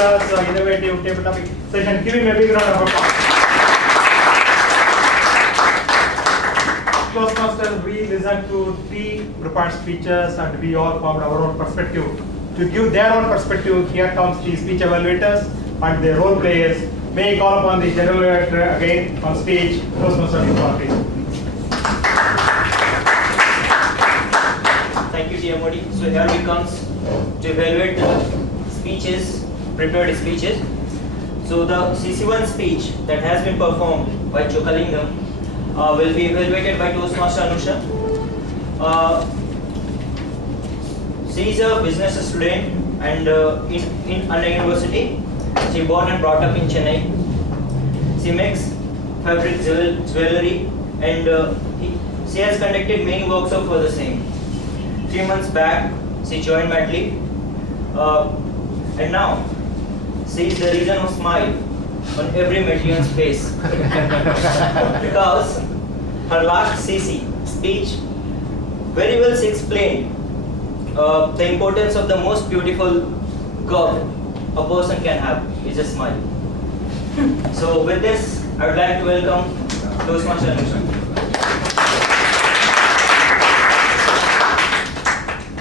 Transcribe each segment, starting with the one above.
plus innovative table topic session. Give him a big round of applause. Toastmasters, we listened to 3 prepared speeches and we all formed our own perspective. To give their own perspective, here comes the speech evaluators and the role players. May I call upon the general evaluator again on stage. Toastmasters, please. Thank you, TMOD. So here we comes to evaluate the speeches, prepared speeches. So the CC1 speech that has been performed by Chokalingam will be evaluated by Toastmaster Anusha. She is a business student and in Anna University. She born and brought up in Chennai. She makes fabric jewelry and she has conducted many workshops for the same. 3 months back, she joined Medley, and now she is the reason of smile on every Medleyan's face because her last CC speech very well she explained the importance of the most beautiful gift a person can have is a smile. So with this, I would like to welcome Toastmaster Anusha.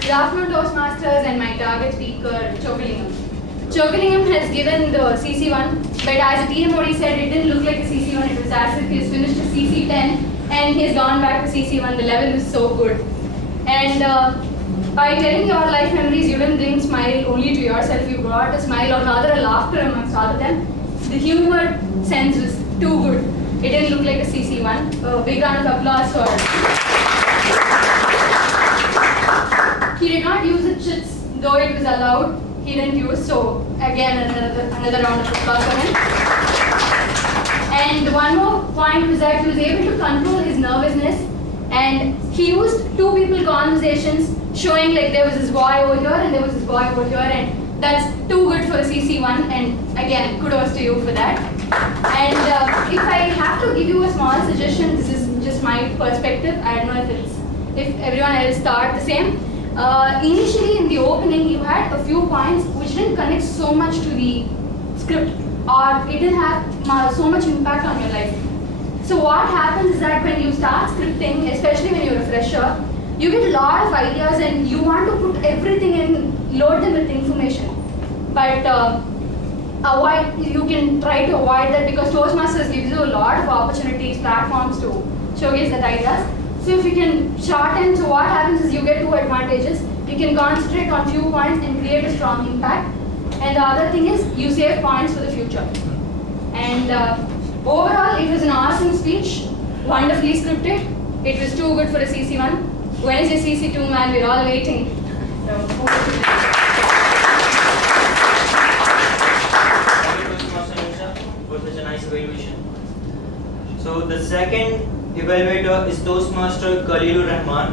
Good afternoon, Toastmasters and my target speaker, Chokalingam. Chokalingam has given the CC1, but as the TMOD said, it didn't look like a CC1. It was as if he has finished a CC10 and he has gone back to CC1. The level is so good. And by telling your life memories, you didn't bring smile only to yourself. You brought a smile or rather a laughter amongst all of them. The humor sense was too good. It didn't look like a CC1. A big round of applause for. He did not use the chits, though it was allowed. He didn't use, so again another round of applause for him. And one more point was that he was able to control his nervousness, and he used 2 people conversations, showing like there was this boy over here and there was this boy over here, and that's too good for a CC1. And again, kudos to you for that. And if I have to give you a small suggestion, this is just my perspective. I don't know if everyone else thought the same. Initially in the opening, you had a few points which didn't connect so much to the script, or it didn't have so much impact on your life. So what happens is that when you start scripting, especially when you're a fresher, you get a lot of ideas and you want to put everything in, load them with information. But you can try to avoid that because Toastmasters gives you a lot of opportunities, platforms to showcase that ideas. So if you can shorten, so what happens is you get 2 advantages. You can concentrate on few points and create a strong impact. And the other thing is you save points for the future. And overall, it was an awesome speech, wonderfully scripted. It was too good for a CC1. When is your CC2, man? We're all waiting. For such a nice evaluation. So the second evaluator is Toastmaster Khalilur Rahman.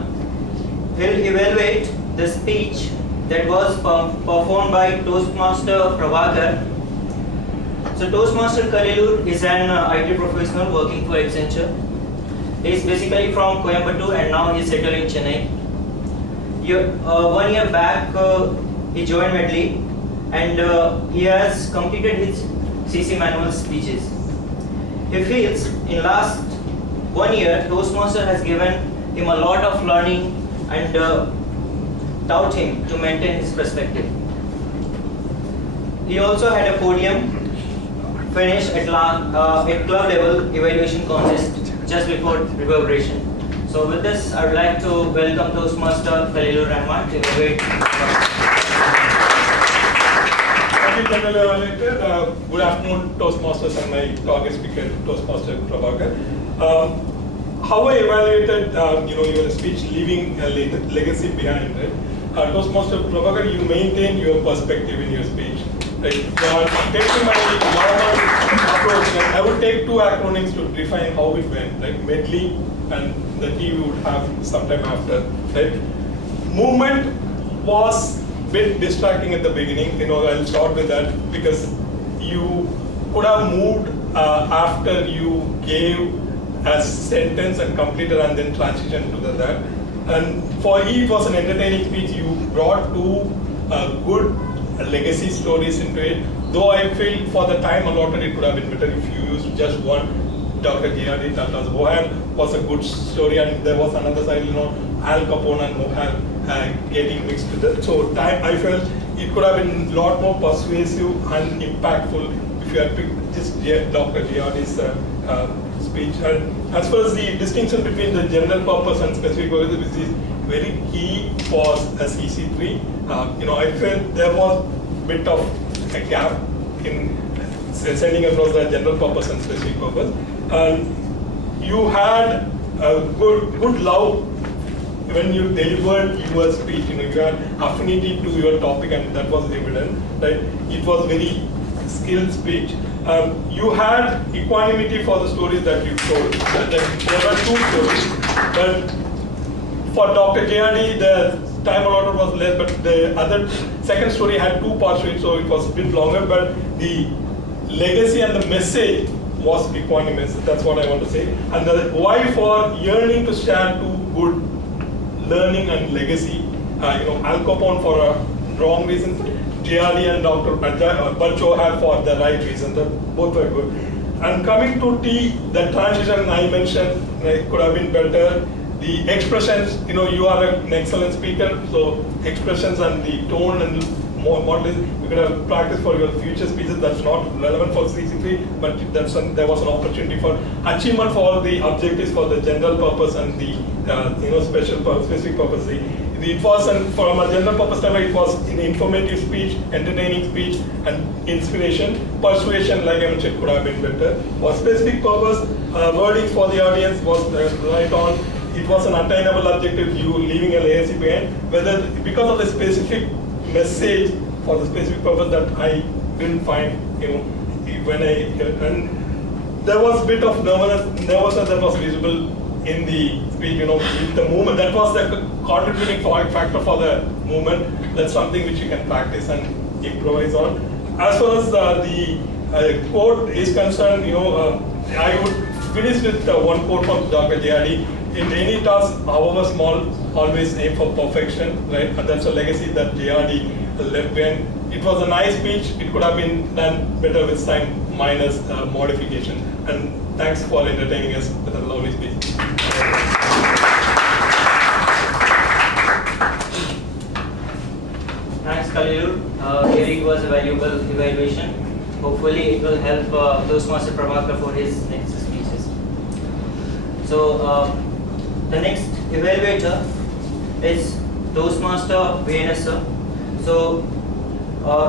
He'll evaluate the speech that was performed by Toastmaster Prabhakar. So Toastmaster Khalilur is an IT professional working for Accenture. He is basically from Coimbatore and now he is settled in Chennai. 1 year back he joined Medley and he has completed his CC manual speeches. He feels in last 1 year Toastmaster has given him a lot of learning and taught him to maintain his perspective. He also had a podium finish at club level evaluation contest just before reverberation. So with this, I would like to welcome Toastmaster Khalilur Rahman to evaluate. Thank you, General Evaluator. Good afternoon, Toastmasters and my target speaker, Toastmaster Prabhakar. How I evaluated, your speech, leaving a legacy behind, right? Toastmaster Prabhakar, you maintain your perspective in your speech. Right? Taking my normal approach, I would take 2 acronyms to define how it went, like Medley and the T we would have sometime after. Right? Movement was a bit distracting at the beginning. I'll start with that because you could have moved after you gave a sentence and completed and then transition to that. And for he, it was an entertaining speech. You brought 2 good legacy stories into it. though I feel for the time allotted it could have been better if you used just one. Dr. Giardi Tata's Mohan was a good story, and there was another side, Al Capone and Mohan getting mixed together. So time, I felt it could have been a lot more persuasive and impactful if you had picked just Dr. Giardi's speech. And as far as the distinction between the general purpose and specific purpose, which is very key for a CC3, I felt there was a bit of a gap in sending across the general purpose and specific purpose. And you had a good love when you delivered your speech. You had affinity to your topic, and that was evident. Right? It was very skilled speech. You had equanimity for the stories that you told. There were two stories, but for Dr. Giardi, the time allotted was less, but the other second story had two parts to it, so it was a bit longer, but the legacy and the message was equanimous. That's what I want to say. And the why for yearning to share two good learning and legacy. Al Capone for a wrong reason, Giardi and Dr. Barcho have for the right reason. Both were good. And coming to T, the transition I mentioned could have been better. The expressions, you are an excellent speaker, so expressions and the tone and modeling, you could have practiced for your future speeches. That's not relevant for CC3, but there was an opportunity for achievement for all the objectives for the general purpose and the specific purpose. It was, and from a general purpose standpoint, it was an informative speech, entertaining speech, and inspiration. Persuasion, like I mentioned, could have been better. For specific purpose, wording for the audience was right on. It was an attainable objective, you leaving a legacy behind. Whether because of the specific message for the specific purpose that I didn't find, when and there was a bit of nervousness that was visible in the speech, with the movement. That was the contributing factor for the movement. That's something which you can practice and improvise on. As far as the quote is concerned, I would finish with one quote from Dr. Giardi. In any task, however small, always aim for perfection, right? And that's a legacy that Giardi left behind. It was a nice speech. It could have been done better with time minus modification. And thanks for entertaining us with a lovely speech. Thanks, Khalilur. Hearing was a valuable evaluation. Hopefully, it will help Toastmaster Prabhakar for his next speeches. So, the next evaluator is Toastmaster Vienna. So,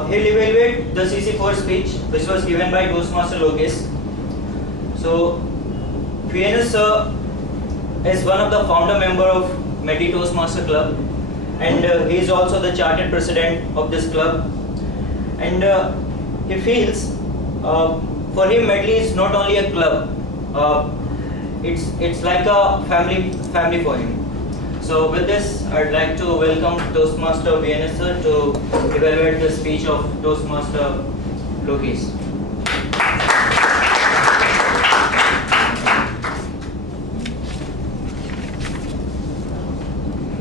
he'll evaluate the CC4 speech, which was given by Toastmaster Lokesh. So, Vienna is one of the founder member of Medi Toastmaster Club, and he is also the chartered president of this club. And he feels, for him, Medley is not only a club. It's like a family for him. So with this, I'd like to welcome Toastmaster Vienna to evaluate the speech of Toastmaster Lokesh.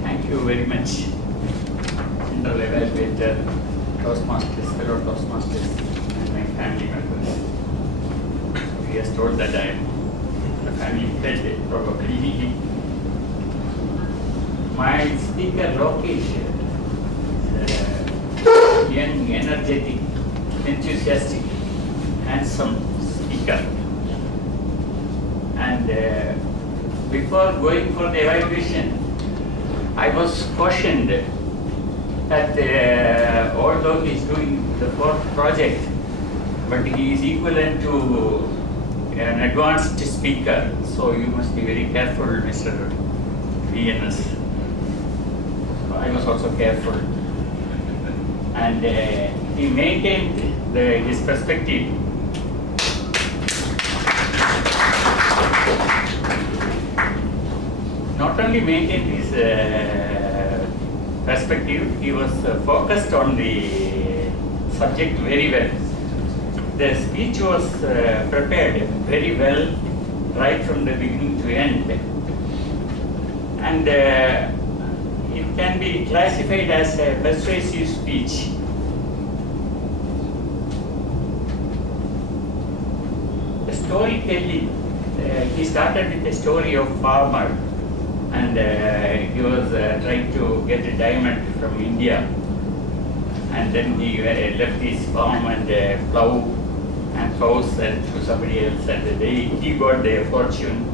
Thank you very much, Central Evaluator, Toastmasters, fellow Toastmasters, and my family members. He has told that I am a family friend, probably. My speaker Lokesh is a young, energetic, enthusiastic, handsome speaker. And before going for the evaluation, I was cautioned that although he is doing the fourth project, but he is equivalent to an advanced speaker. So you must be very careful, Mr. VNS. I was also careful. And he maintained his perspective. Not only maintained his perspective, he was focused on the subject very well. The speech was prepared very well, right from the beginning to end. And it can be classified as a persuasive speech. storytelling. He started with a story of farmer, and he was trying to get a diamond from India, and then he left his farm and plow and house and to somebody else, and he got the fortune,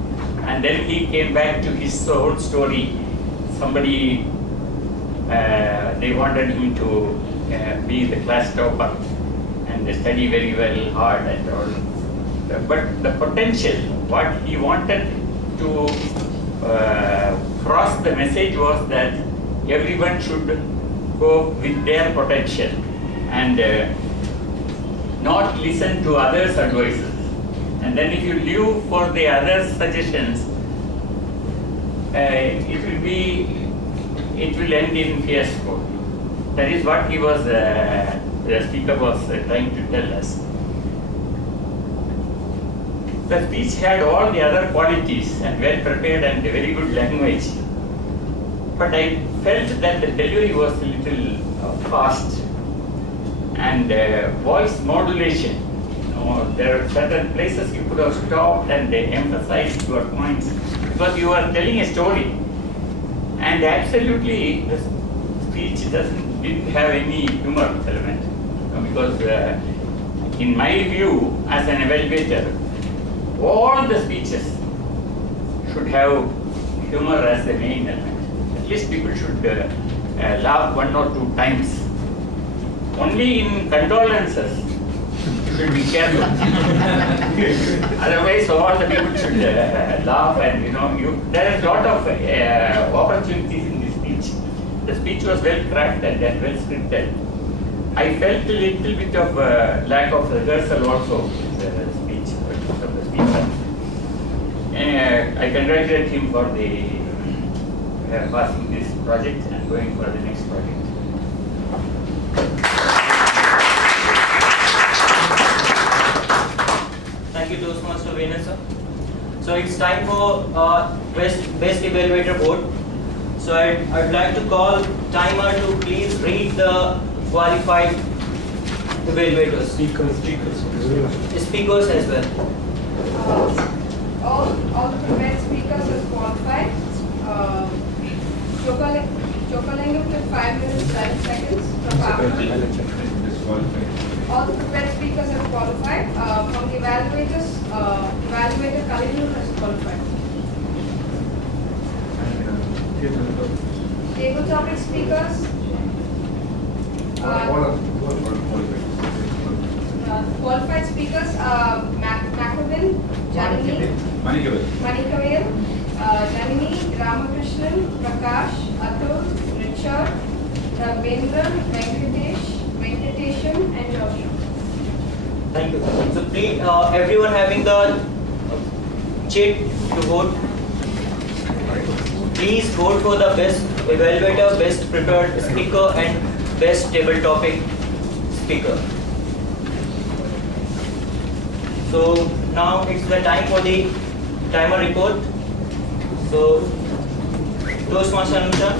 and then he came back to his own story. Somebody they wanted him to be the class topper and study very well hard and all. But the potential, what he wanted to cross the message was that everyone should go with their potential and not listen to others' advices. And then if you live for the others' suggestions, it will end in fiasco. That is what he was, the speaker was trying to tell us. The speech had all the other qualities and well prepared and very good language. But I felt that the delivery was a little fast and voice modulation. There are certain places you could have stopped and emphasized your points because you are telling a story. And absolutely, the speech didn't have any humor element. Because in my view, as an evaluator, all the speeches should have humor as the main element. At least people should laugh 1 or 2 times. Only in condolences you should be careful. Otherwise, all the people should laugh, and there is a lot of opportunities in this speech. The speech was well crafted and well scripted. I felt a little bit of lack of rehearsal also in the speech from the speaker. I congratulate him for the passing this project and going for the next project. Thank you, Toastmaster Venus, sir. So it's time for best evaluator vote. So I'd like to call timer to please read the qualified evaluators. Speakers as well. All the prepared speakers are qualified. Chokalingam took 5 minutes 11 seconds. All the prepared speakers are qualified. From the evaluators, evaluator Kalilu has qualified. Table topic speakers. Qualified speakers Macavin, Janani, Manikavil, Janani, Ramakrishnan, Prakash, Atul, Richard, Ravindra, Venkatesham, and Joshua. Thank you. So please, everyone having the cheat to vote. Please vote for the best evaluator, best prepared speaker, and best table topic speaker. So now it's the time for the timer report. So Toastmaster Anusha.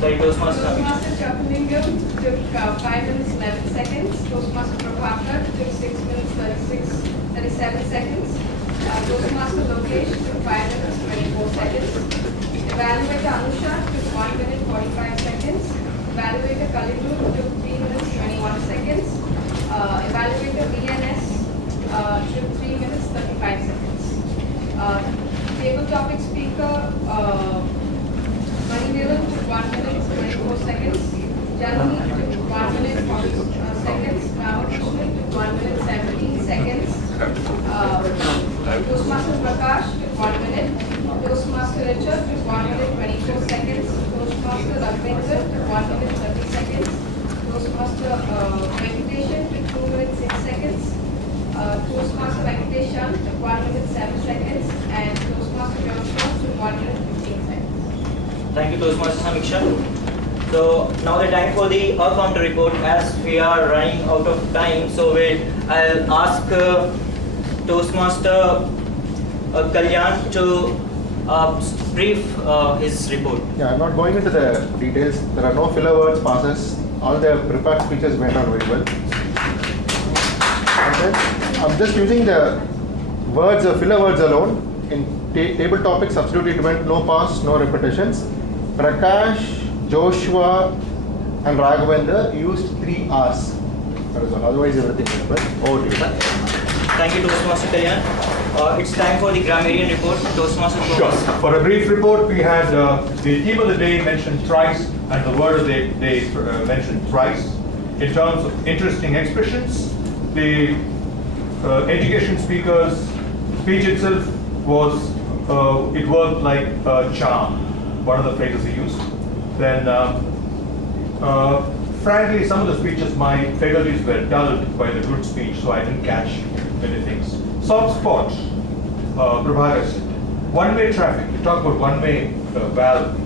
Sorry, Toastmaster. Toastmaster Chokalingam took 5 minutes 11 seconds. Toastmaster Prabhakar took 6 minutes 37 seconds. Toastmaster Lokesh took 5 minutes 24 seconds. Evaluator Anusha took 1 minute 45 seconds. Evaluator Kalilu took 3 minutes 21 seconds. Evaluator VNS took 3 minutes 35 seconds. Table topic speaker Manidevan took 1 minute 24 seconds. Janani took 1 minute 40 seconds. Ramakrishnan took 1 minute 17 seconds. Toastmaster Prakash took 1 minute. Toastmaster Richard took 1 minute 24 seconds. Toastmaster Ravindra took 1 minute 30 seconds. Toastmaster Venkatesham took 2 minutes 6 seconds. Toastmaster Venkatesham took 1 minute 7 seconds. And Toastmaster Joshua took 1 minute 15 seconds. Thank you, Toastmaster Samiksha. So now the time for the counter report. As we are running out of time, so I'll ask Toastmaster Kalyan to brief his report. Yeah, I'm not going into the details. There are no filler words, passes. All the prepared speeches went on very well. And then I'm just using the words, filler words alone. In table topic, substitute it went no pass, no repetitions. Prakash, Joshua, and Raghavendra used 3 R's. That is all. Otherwise, everything went well. Over to you. Thank you, Toastmaster Kalyan. It's time for the grammarian report. Toastmaster Sure. Thomas. For a brief report, we had the theme of the day mentioned thrice and the word of the day mentioned thrice. In terms of interesting expressions, the education speaker's speech itself was, it worked like a charm. One of the phrases he used. Then, frankly, some of the speeches, my faculties were dulled by the good speech, so I didn't catch many things. Soft spot, Prabhakar said. One-way traffic, we talk about one-way valve.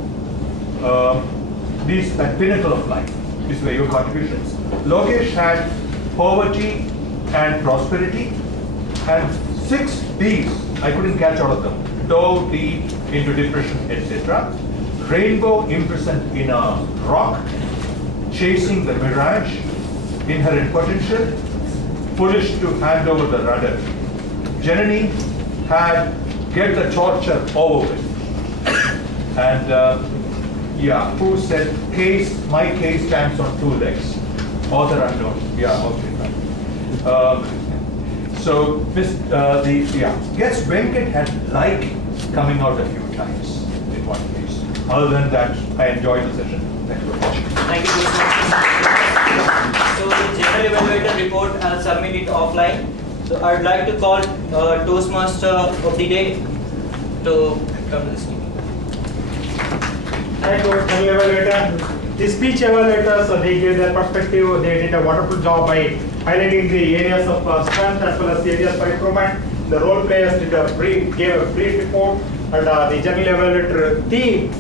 These at pinnacle of life. These were your contributions. Lokesh had poverty and prosperity, and 6 Ds I couldn't catch all of them. Dove deep into depression, etc. Rainbow imprisoned in a rock, chasing the mirage, inherent potential, foolish to hand over the rudder. Janani had get the torture over with. And yeah, who said my case stands on 2 legs. Author unknown. Yeah, okay. So yes, Venkat had like coming out a few times in one case. Other than that, I enjoyed the session. Thank you very much. Thank you, Toastmaster. So the general evaluator report, I'll submit it offline. So I'd like to call Toastmaster of the day to come to this meeting. Thank you, evaluator. The speech evaluators, they gave their perspective. They did a wonderful job by highlighting the areas of strength as well as the areas for improvement. The role players gave a brief report, and the general evaluator team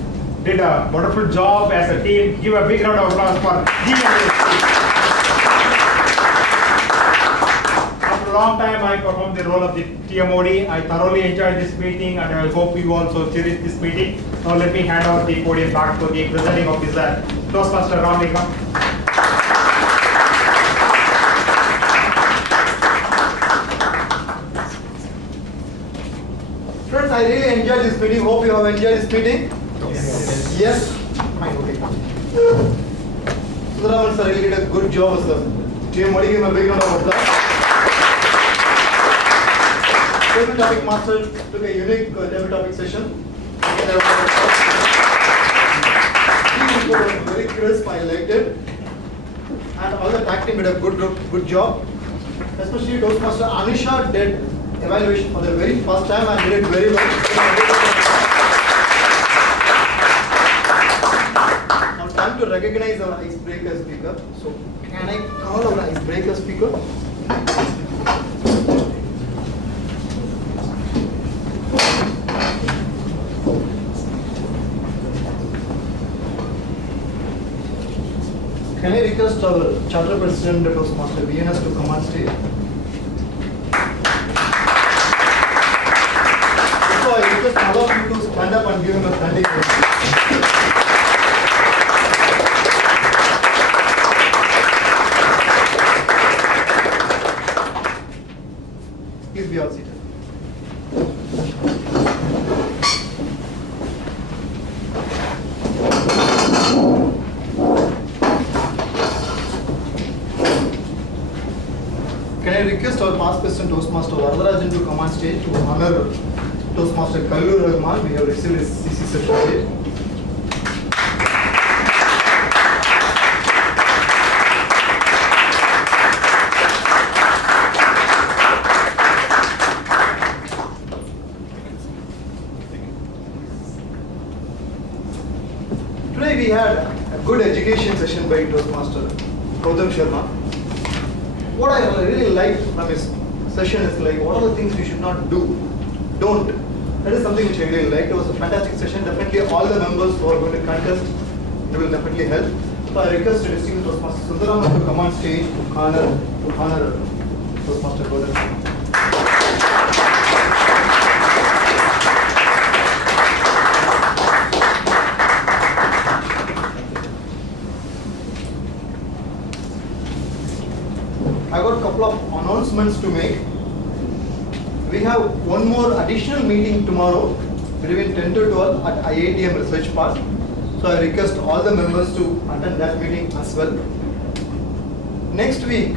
did a wonderful job as a team. Give a big round of applause for GMA. After a long time, I performed the role of the TMOD. I thoroughly enjoyed this meeting, and I hope you also cherish this meeting. Now let me hand over the podium back to the presiding officer, Toastmaster Ramlingam. Friends, I really enjoyed this meeting. Hope you have enjoyed this meeting. Yes? Fine, okay. Sudharaman sir really did a good job, sir. Team Modi gave a big round of applause. Table topic master took a unique table topic session. He was very crisp, I liked it. And all the tag team did a good job. Especially Toastmaster Anisha did evaluation for the very first time and did it very well. Now time to recognize our icebreaker speaker. So can I call our icebreaker speaker? Can I request our Charter President, Toastmaster VNS, to come on stage? So I request all of you to stand up and give him a standing ovation. Please be all seated. Can I request our past president Toastmaster Varadarajan to come on stage to honor Toastmaster Kallur Rahman? We have received his CC certificate. Today we had a good education session by Toastmaster Gautam Sharma. What I really liked from his session is like what are the things we should not do, don't. That is something which I really liked. It was a fantastic session. Definitely all the members who are going to contest, it will definitely help. So I request to receive Toastmaster Sundaraman to come on stage to honor Toastmaster Gautam Sharma. I got a couple of announcements to make. We have one more additional meeting tomorrow between 10 to 12 at IITM Research Park. So I request all the members to attend that meeting as well. Next week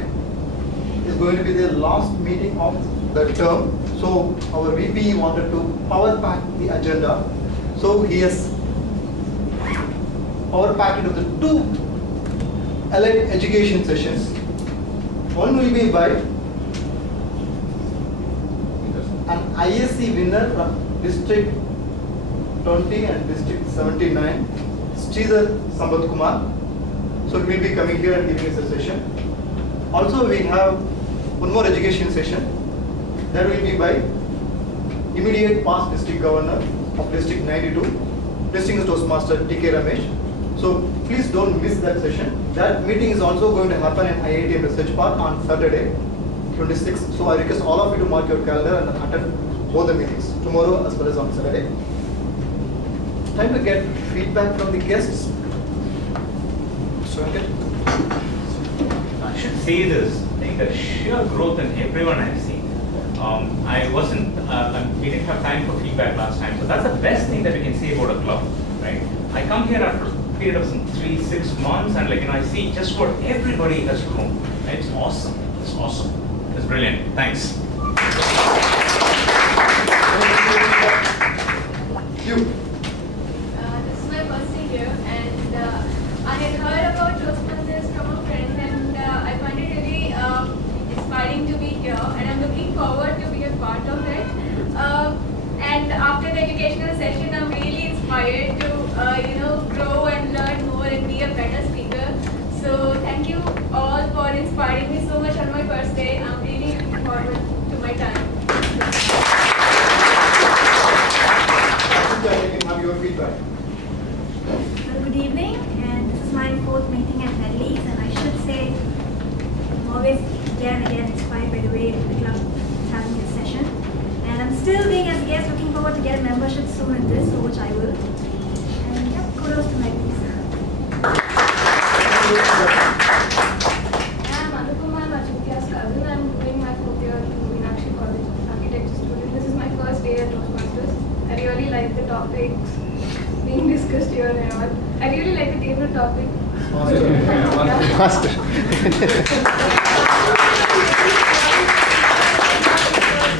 is going to be the last meeting of the term. So our VP wanted to power pack the agenda. So he has power packed into the two allied education sessions. One will be by an ISC winner from District 20 and District 79, Sridhar Sambat Kumar. So he will be coming here and giving us a session. Also we have one more education session. That will be by immediate past District Governor of District 92, Distinguished Toastmaster TK Ramesh. So please don't miss that session. That meeting is also going to happen in IITM Research Park on Saturday, 26th. So I request all of you to mark your calendar and attend both the meetings, tomorrow as well as on Saturday. Time to get feedback from the guests. So I should say this, I think the sheer growth in everyone I've seen. We didn't have time for feedback last time, so that's the best thing that we can say about a club, right? I come here after a period of some 3-6 months, and I see just what everybody has grown. Right? It's awesome. It's awesome. It's brilliant. Thanks. you. This is my first day here, and I had heard about Toastmasters from a friend, and I find it really inspiring to be here, and I'm looking forward to be a part of it. And after the educational session, I'm really inspired to grow and learn more and be a better speaker. So thank you all for inspiring me so much on my first day. I'm really looking forward to my time. I can have your feedback. Good evening, and this is my fourth meeting at Medley's, and I should say I'm always again and again inspired by the way the club is having this session. And I'm still being as a guest, looking forward to get a membership soon in this, so which I will. And yeah, kudos to Medley's. I'm Anukumar Machutia's cousin. I'm doing my 4th year in Meenakshi College Architecture student. This is my first day at Toastmasters. I really like the topics being discussed here and all. I really like the table topic. Master.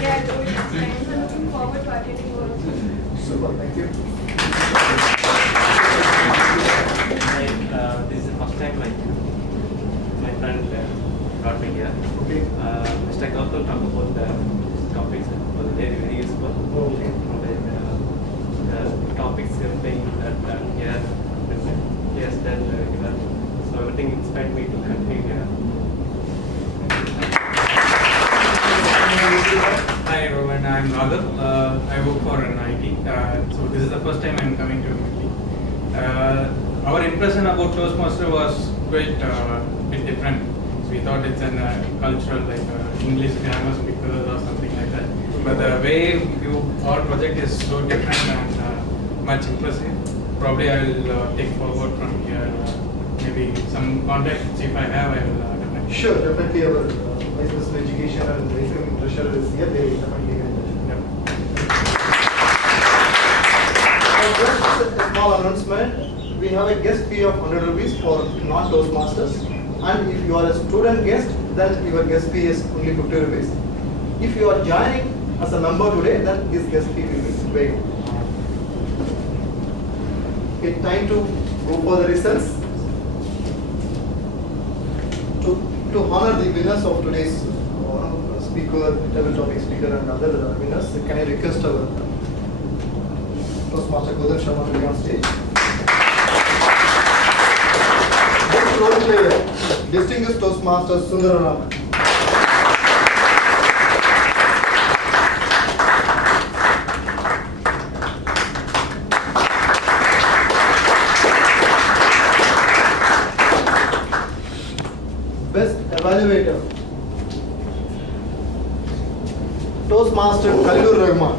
Yeah, I'm looking forward to attending more. Super, thank you. This is the first time my friend brought me here. Okay. Mr. Gautam talked about the topics. It was very, very useful. Okay. The topics, everything that here, yes, that so everything inspired me to continue here. Hi everyone, I'm Nagar. I work for an IT. So this is the first time I'm coming to MIT. Our impression about Toastmaster was quite bit different. So we thought it's an cultural, like English grammar speakers or something like that. But the way our project is so different and much impressive. Probably I'll take forward from here. Maybe some contacts if I have, I will definitely. Sure, definitely our Vice President Education and Vice Treasurer is here. They will definitely get in touch. Just a small announcement. We have a guest fee of 100 rupees for non-Toastmasters. And if you are a student guest, then your guest fee is only 50 rupees. If you are joining as a member today, then this guest fee will be waived. Okay, time to go for the results. To honor the winners of today's speaker, table topic speaker, and other winners, can I request our Toastmaster Gautam Sharma to be on stage? Best role player, Distinguished Toastmaster Sundararaman. Best evaluator, Toastmaster Khalilur Rahman.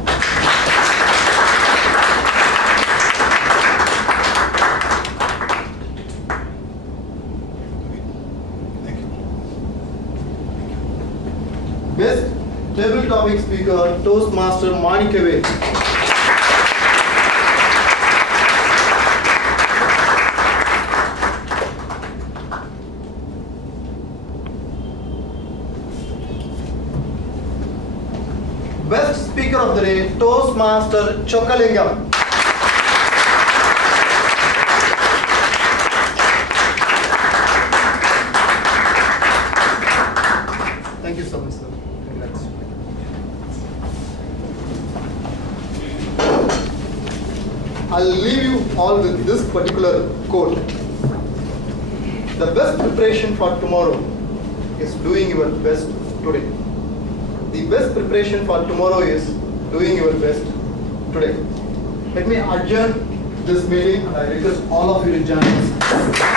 Table topic speaker, Toastmaster Manikave. Best speaker of the day, Toastmaster Chokalingam. Thank you so much, sir. Congrats. I'll leave you all with this particular quote. The best preparation for tomorrow is doing your best today. The best preparation for tomorrow is doing your best today. Let me adjourn this meeting and I request all of you to join us.